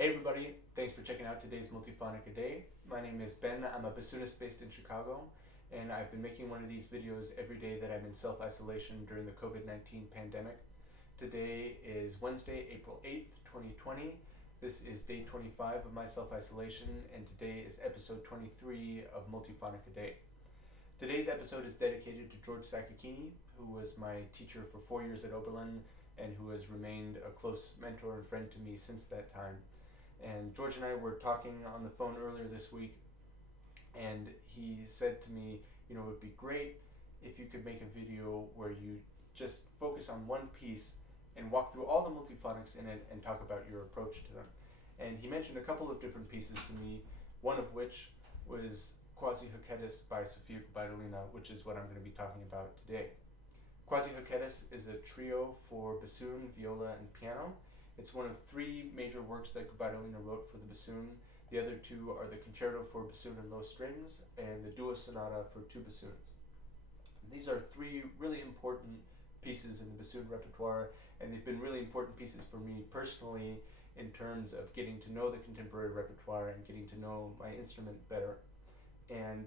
Hey everybody, thanks for checking out today's Multiphonic-a-Day. My name is Ben, I'm a bassoonist based in Chicago, and I've been making one of these videos every day that I'm in self-isolation during the COVID-19 pandemic. Today is Wednesday, April 8th, 2020. This is day 25 of my self-isolation, and today is episode 23 of Multiphonic-a-Day. Today's episode is dedicated to George Sakakeeny, who was my teacher for 4 years at Oberlin and who has remained a close mentor and friend to me since that time. And George and I were talking on the phone earlier this week, and he said to me, it would be great if you could make a video where you just focus on one piece and walk through all the multiphonics in it and talk about your approach to them. And he mentioned a couple of different pieces to me, one of which was Quasi Hoquetus by Sofia Gubaidulina, which is what I'm going to be talking about today. Quasi Hoquetus is a trio for bassoon, viola, and piano. It's one of three major works that Gubaidulina wrote for the bassoon. The other two are the Concerto for Bassoon and Low Strings and the Duo Sonata for two bassoons. These are three really important pieces in the bassoon repertoire, and they've been really important pieces for me personally in terms of getting to know the contemporary repertoire and getting to know my instrument better. And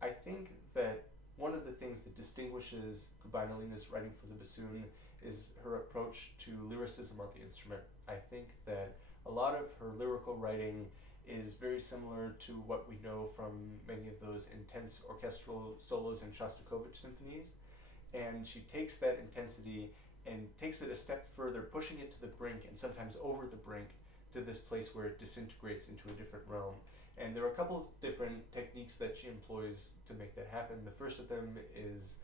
I think that one of the things that distinguishes Gubaidulina's writing for the bassoon is her approach to lyricism on the instrument. I think that a lot of her lyrical writing is very similar to what we know from many of those intense orchestral solos in Shostakovich symphonies. And she takes that intensity and takes it a step further, pushing it to the brink and sometimes over the brink to this place where it disintegrates into a different realm. And there are a couple of different techniques that she employs to make that happen. The first of them is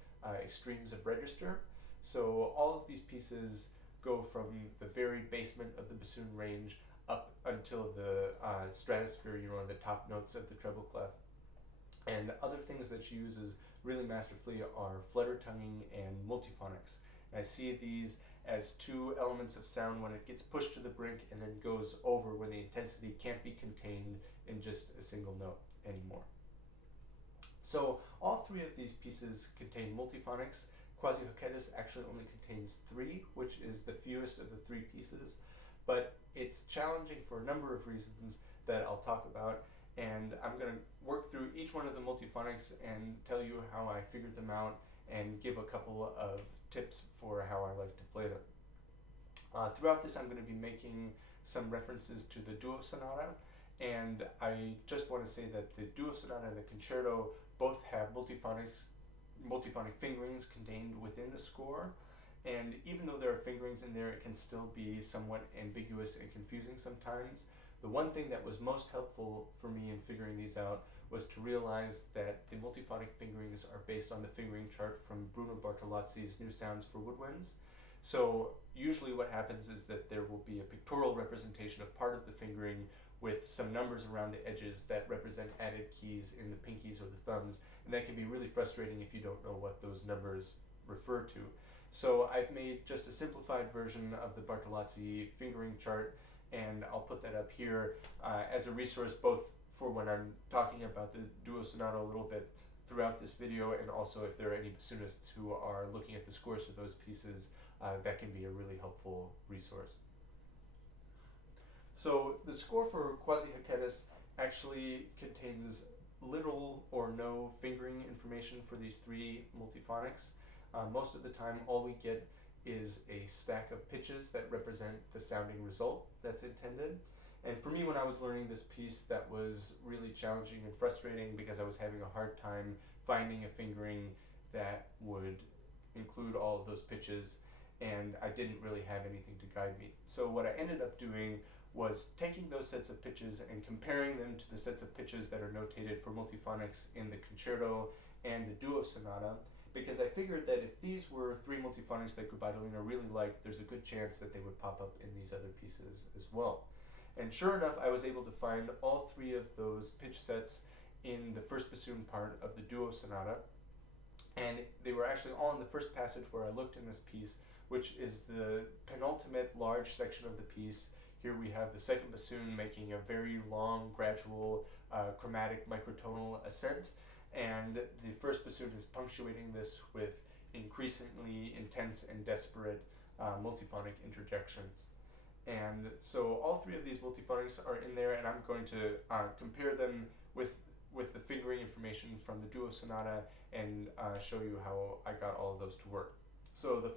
extremes of register. So all of these pieces go from the very basement of the bassoon range up until the stratosphere, on the top notes of the treble clef. And other things that she uses really masterfully are flutter tonguing and multiphonics. And I see these as two elements of sound when it gets pushed to the brink and then goes over when the intensity can't be contained in just a single note anymore. So all three of these pieces contain multiphonics. Quasi Hoquetus actually only contains three, which is the fewest of the three pieces, but it's challenging for a number of reasons that I'll talk about, and I'm going to work through each one of the multiphonics and tell you how I figured them out and give a couple of tips for how I like to play them. Throughout this, I'm going to be making some references to the Duo Sonata, and I just want to say that the Duo Sonata and the Concerto both have multiphonic fingerings contained within the score, and even though there are fingerings in there, it can still be somewhat ambiguous and confusing sometimes. The one thing that was most helpful for me in figuring these out was to realize that the multiphonic fingerings are based on the fingering chart from Bruno Bartolozzi's New Sounds for Woodwinds. So usually what happens is that there will be a pictorial representation of part of the fingering with some numbers around the edges that represent added keys in the pinkies or the thumbs, and that can be really frustrating if you don't know what those numbers refer to. So I've made just a simplified version of the Bartolozzi fingering chart, and I'll put that up here as a resource both for when I'm talking about the Duo Sonata a little bit throughout this video, and also if there are any bassoonists who are looking at the scores for those pieces, that can be a really helpful resource. So the score for Quasi Hoquetus actually contains little or no fingering information for these three multiphonics. Most of the time, all we get is a stack of pitches that represent the sounding result that's intended. And for me, when I was learning this piece, that was really challenging and frustrating because I was having a hard time finding a fingering that would include all of those pitches, and I didn't really have anything to guide me. So what I ended up doing was taking those sets of pitches and comparing them to the sets of pitches that are notated for multiphonics in the Concerto and the Duo Sonata, because I figured that if these were three multiphonics that Gubaidulina really liked, there's a good chance that they would pop up in these other pieces as well. And sure enough, I was able to find all three of those pitch sets in the first bassoon part of the Duo Sonata, and they were actually all in the first passage where I looked in this piece, which is the penultimate large section of the piece. Here we have the second bassoon making a very long, gradual, chromatic microtonal ascent, and the first bassoon is punctuating this with increasingly intense and desperate multiphonic interjections. And so all three of these multiphonics are in there, and I'm going to compare them with the fingering information from the Duo Sonata and show you how I got all of those to work. So the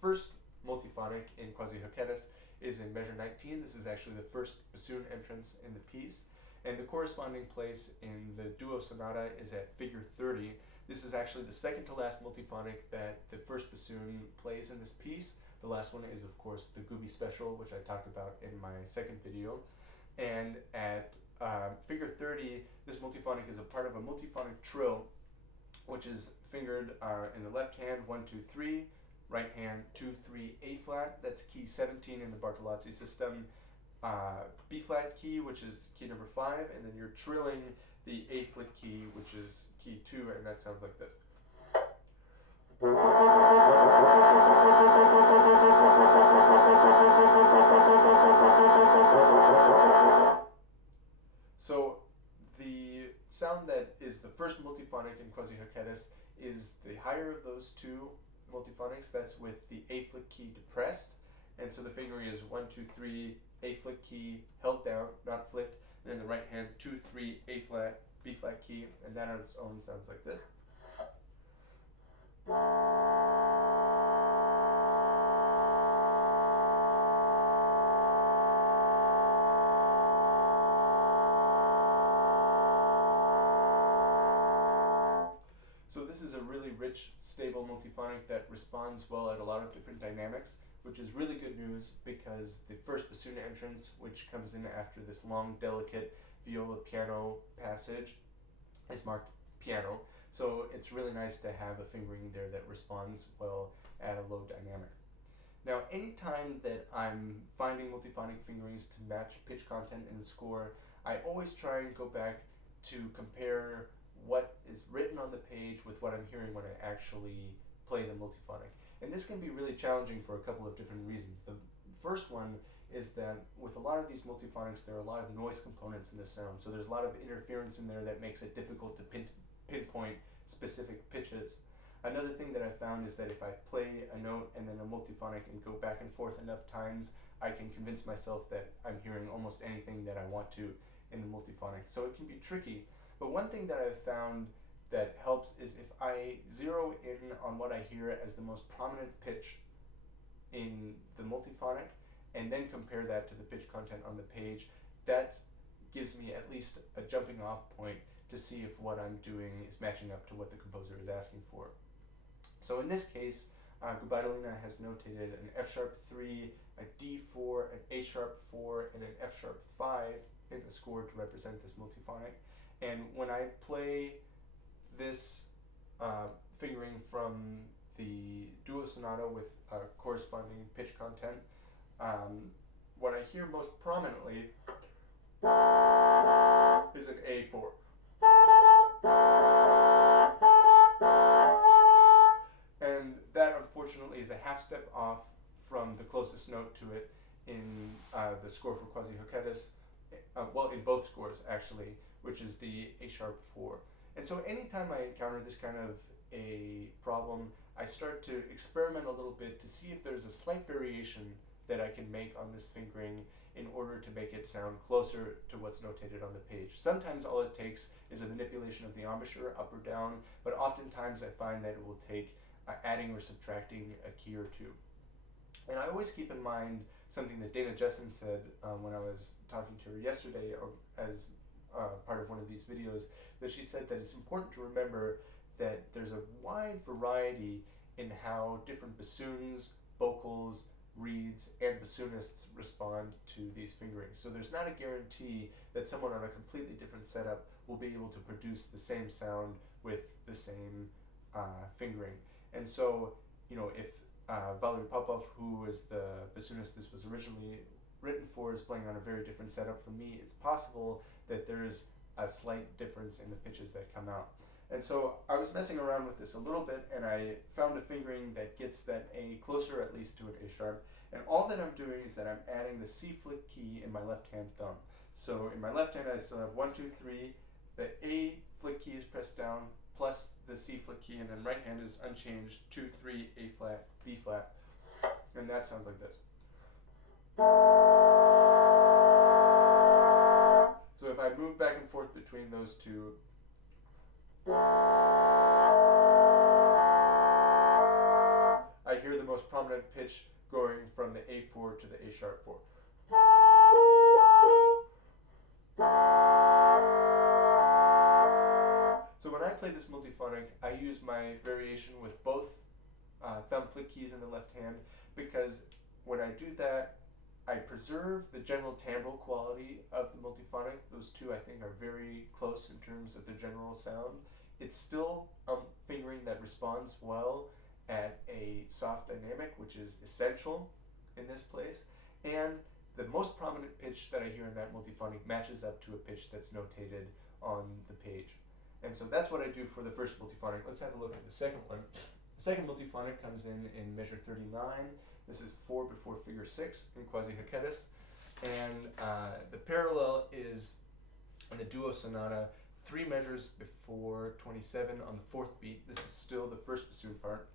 first multiphonic in Quasi Hoquetus is in measure 19. This is actually the first bassoon entrance in the piece. And the corresponding place in the Duo Sonata is at figure 30. This is actually the second to last multiphonic that the first bassoon plays in this piece. The last one is, of course, the Gooby Special, which I talked about in my second video. And at figure 30, this multiphonic is a part of a multiphonic trill, which is fingered in the left hand 1, 2, 3, right hand 2, 3, A flat. That's key 17 in the Bartolozzi system. B flat key, which is key number 5, and then you're trilling the A flick key, which is key 2, and that sounds like this. So the sound that is the first multiphonic in Quasi Hoquetus is the higher of those two multiphonics. That's with the A flick key depressed, and so the fingering is 1, 2, 3, A flick key held down, not flicked, and in the right hand 2, 3, A flat, B flat key, and that on its own sounds like this. So this is a really rich, stable multiphonic that responds well at a lot of different dynamics, which is really good news because the first bassoon entrance, which comes in after this long, delicate viola piano passage, is marked piano. So it's really nice to have a fingering there that responds well at a low dynamic. Now, anytime that I'm finding multiphonic fingerings to match pitch content in the score, I always try and go back to compare what is written on the page with what I'm hearing when I actually play the multiphonic. And this can be really challenging for a couple of different reasons. The first one is that with a lot of these multiphonics, there are a lot of noise components in the sound. So there's a lot of interference in there that makes it difficult to pinpoint specific pitches. Another thing that I found is that if I play a note and then a multiphonic and go back and forth enough times, I can convince myself that I'm hearing almost anything that I want to in the multiphonic. So it can be tricky. But one thing that I've found that helps is if I zero in on what I hear as the most prominent pitch in the multiphonic and then compare that to the pitch content on the page, that gives me at least a jumping off point to see if what I'm doing is matching up to what the composer is asking for. So in this case, Gubaidulina has notated an F sharp 3, a D4, an A sharp 4, and an F sharp 5 in the score to represent this multiphonic. And when I play this fingering from the Duo Sonata with corresponding pitch content, what I hear most prominently is an A4. And that unfortunately is a half step off from the closest note to it in the score for Quasi Hoquetus, well, in both scores actually, which is the A sharp 4. And so anytime I encounter this kind of a problem, I start to experiment a little bit to see if there's a slight variation that I can make on this fingering in order to make it sound closer to what's notated on the page. Sometimes all it takes is a manipulation of the embouchure up or down, but oftentimes I find that it will take adding or subtracting a key or two. And I always keep in mind something that Dana Jessen said when I was talking to her yesterday as part of one of these videos, that she said that it's important to remember that there's a wide variety in how different bassoons, vocals, reeds, and bassoonists respond to these fingerings. So there's not a guarantee that someone on a completely different setup will be able to produce the same sound with the same fingering. And so, you know, if Valery Popov, who is the bassoonist this was originally written for, is playing on a very different setup from me, it's possible that there's a slight difference in the pitches that come out. And so I was messing around with this a little bit, and I found a fingering that gets that A closer at least to an A sharp. And all that I'm doing is that I'm adding the C flick key in my left hand thumb. So in my left hand I still have 1, 2, 3, the A flick key is pressed down, plus the C flick key, and then right hand is unchanged, 2, 3, A flat, B flat. And that sounds like this. So if I move back and forth between those two, I hear the most prominent pitch going from the A4 to the A sharp 4. So when I play this multiphonic, I use my variation with both thumb flick keys in the left hand, because when I do that, I preserve the general timbral quality of the multiphonic. Those two I think are very close in terms of the general sound. It's still fingering that responds well at a soft dynamic, which is essential in this place. And the most prominent pitch that I hear in that multiphonic matches up to a pitch that's notated on the page. And so that's what I do for the first multiphonic. Let's have a look at the second one. The second multiphonic comes in measure 39. This is 4 before figure 6 in Quasi Hoquetus. And the parallel is in the duo sonata, 3 measures before 27 on the 4th beat. This is still the first bassoon part.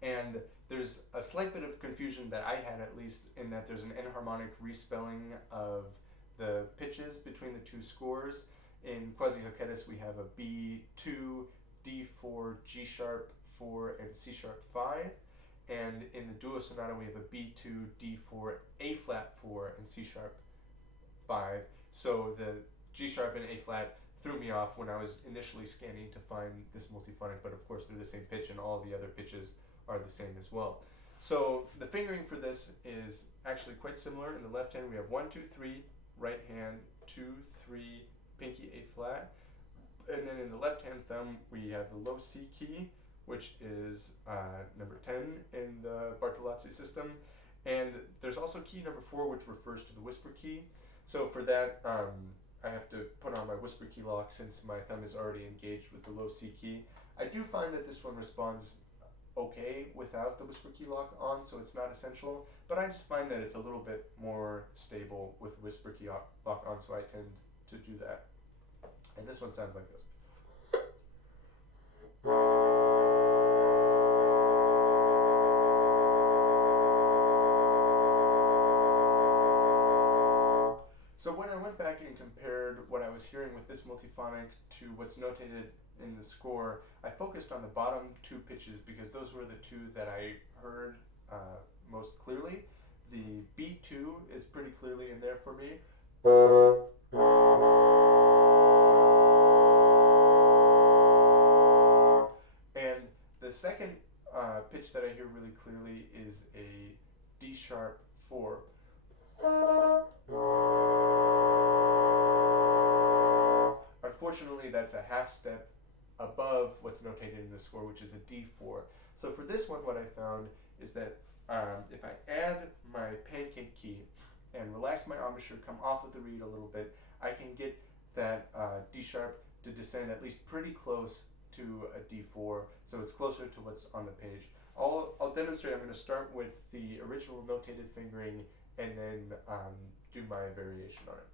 And there's a slight bit of confusion that I had, at least, in that there's an enharmonic respelling of the pitches between the two scores. In Quasi Hoquetus, we have a B2, D4, G sharp 4, and C sharp 5. And in the duo sonata, we have a B2, D4, A flat 4, and C sharp 5. So the G sharp and A flat threw me off when I was initially scanning to find this multiphonic, but of course they're the same pitch and all the other pitches are the same as well. So the fingering for this is actually quite similar. In the left hand, we have 1, 2, 3, right hand, 2, 3, pinky A flat. And then in the left hand thumb, we have the low C key, which is number 10 in the Bartolozzi system. And there's also key number 4, which refers to the whisper key. So for that, I have to put on my whisper key lock since my thumb is already engaged with the low C key. I do find that this one responds okay without the whisper key lock on, so it's not essential, but I just find that it's a little bit more stable with whisper key lock on, so I tend to do that. And this one sounds like this. So when I went back and compared what I was hearing with this multiphonic to what's notated in the score, I focused on the bottom 2 pitches because those were the 2 that I heard most clearly. The B2 is pretty clearly in there for me. And the second pitch that I hear really clearly is a D sharp 4. Unfortunately, that's a half step above what's notated in the score, which is a D4. So for this one, what I found is that if I add my pancake key and relax my embouchure, come off of the reed a little bit, I can get that D sharp to descend at least pretty close to a D4, so it's closer to what's on the page. I'll demonstrate. I'm going to start with the original notated fingering and then do my variation on it.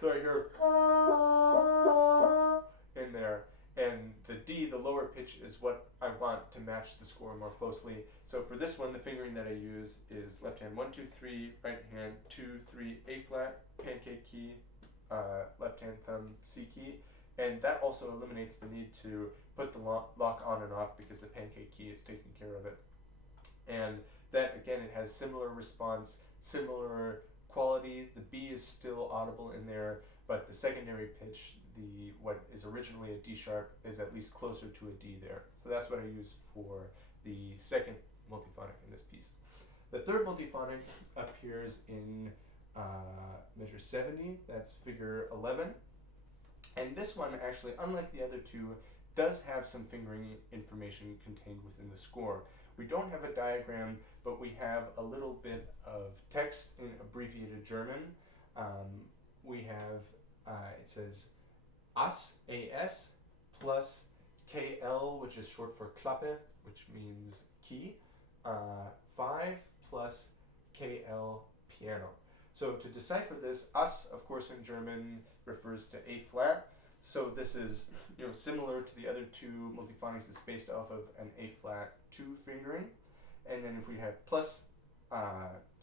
So I hear in there, and the D, the lower pitch, is what I want to match the score more closely. So for this one, the fingering that I use is left hand 1, 2, 3, right hand 2, 3, A flat, pancake key, left hand thumb C key, and that also eliminates the need to put the lock on and off because the pancake key is taking care of it. And that, again, it has similar response, similar quality. The B is still audible in there, but the secondary pitch, what is originally a D sharp, is at least closer to a D there. So that's what I use for the second multiphonic in this piece. The third multiphonic appears in measure 70, that's figure 11. And this one, actually, unlike the other two, does have some fingering information contained within the score. We don't have a diagram, but we have a little bit of text in abbreviated German. We have, it says AS, A-S, plus KL, which is short for Klappe, which means key, 5 plus KL, piano. So to decipher this, us, of course, in German refers to A flat. So this is, similar to the other two multiphonics. It's based off of an A flat 2 fingering. And then if we have plus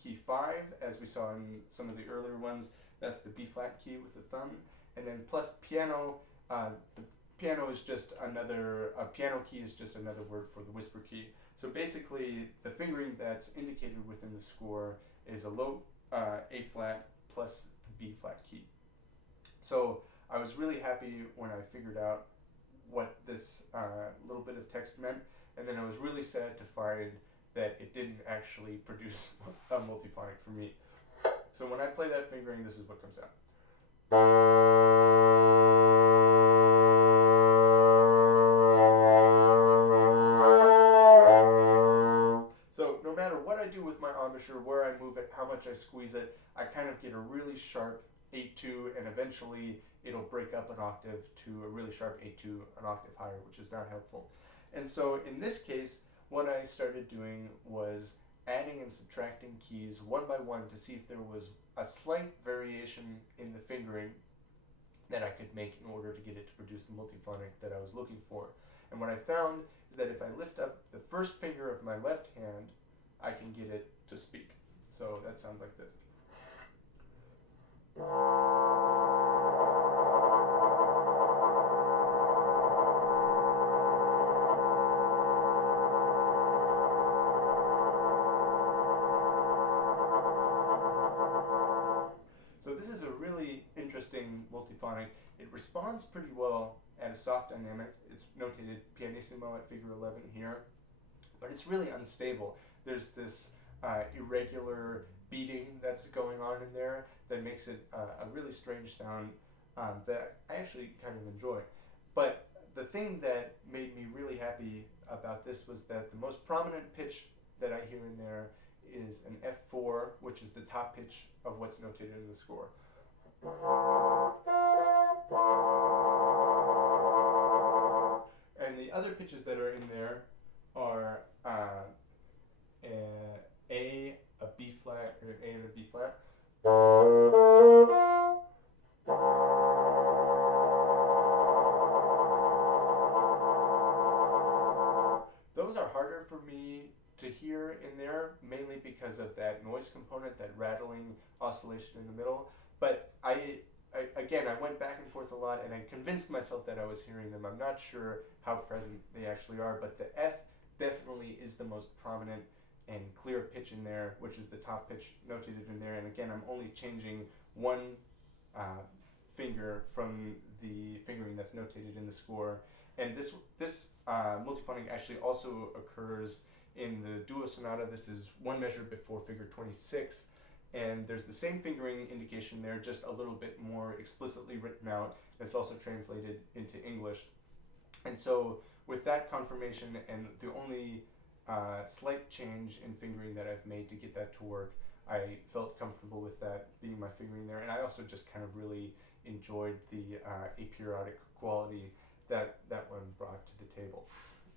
key 5, as we saw in some of the earlier ones, that's the B flat key with the thumb. And then plus piano, the piano is just piano key is just another word for the whisper key. So basically, the fingering that's indicated within the score is a low A flat plus the B flat key. So I was really happy when I figured out what this little bit of text meant, and then I was really sad to find that it didn't actually produce a multiphonic for me. So when I play that fingering, this is what comes out. So no matter what I do with my embouchure, where I move it, how much I squeeze it, I kind of get a really sharp A2, and eventually it'll break up an octave to a really sharp A2, an octave higher, which is not helpful. And so in this case, what I started doing was adding and subtracting keys one by one to see if there was a slight variation in the fingering that I could make in order to get it to produce the multiphonic that I was looking for. And what I found is that if I lift up the first finger of my left hand, I can get it to speak. So that sounds like this. So this is a really interesting multiphonic. It responds pretty well at a soft dynamic. It's notated pianissimo at figure 11 here, but it's really unstable. There's this irregular beating that's going on in there that makes it a really strange sound that I actually kind of enjoy. But the thing that made me really happy about this was that the most prominent pitch that I hear in there is an F4, which is the top pitch of what's notated in the score. And the other pitches that are in there are a B flat, and an A and a B flat. Those are harder for me to hear in there, mainly because of that noise component, that rattling oscillation in the middle. But I went back and forth a lot, and I convinced myself that I was hearing them. I'm not sure how present they actually are, but the F definitely is the most prominent and clear pitch in there, which is the top pitch notated in there. And again, I'm only changing one finger from the fingering that's notated in the score. And this multiphonic actually also occurs in the duo sonata. This is one measure before figure 26. And there's the same fingering indication there, just a little bit more explicitly written out. It's also translated into English. And so with that confirmation and the only slight change in fingering that I've made to get that to work, I felt comfortable with that being my fingering there. And I also just kind of really enjoyed the aperiodic quality that one brought to the table.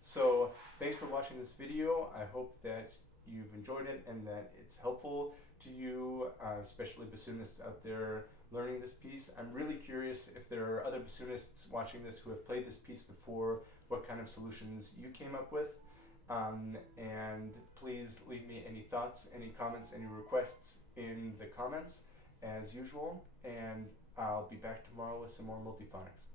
So thanks for watching this video. I hope that you've enjoyed it and that it's helpful to you, especially bassoonists out there learning this piece. I'm really curious if there are other bassoonists watching this who have played this piece before, what kind of solutions you came up with. And please leave me any thoughts, any comments, any requests in the comments as usual, and I'll be back tomorrow with some more multiphonics.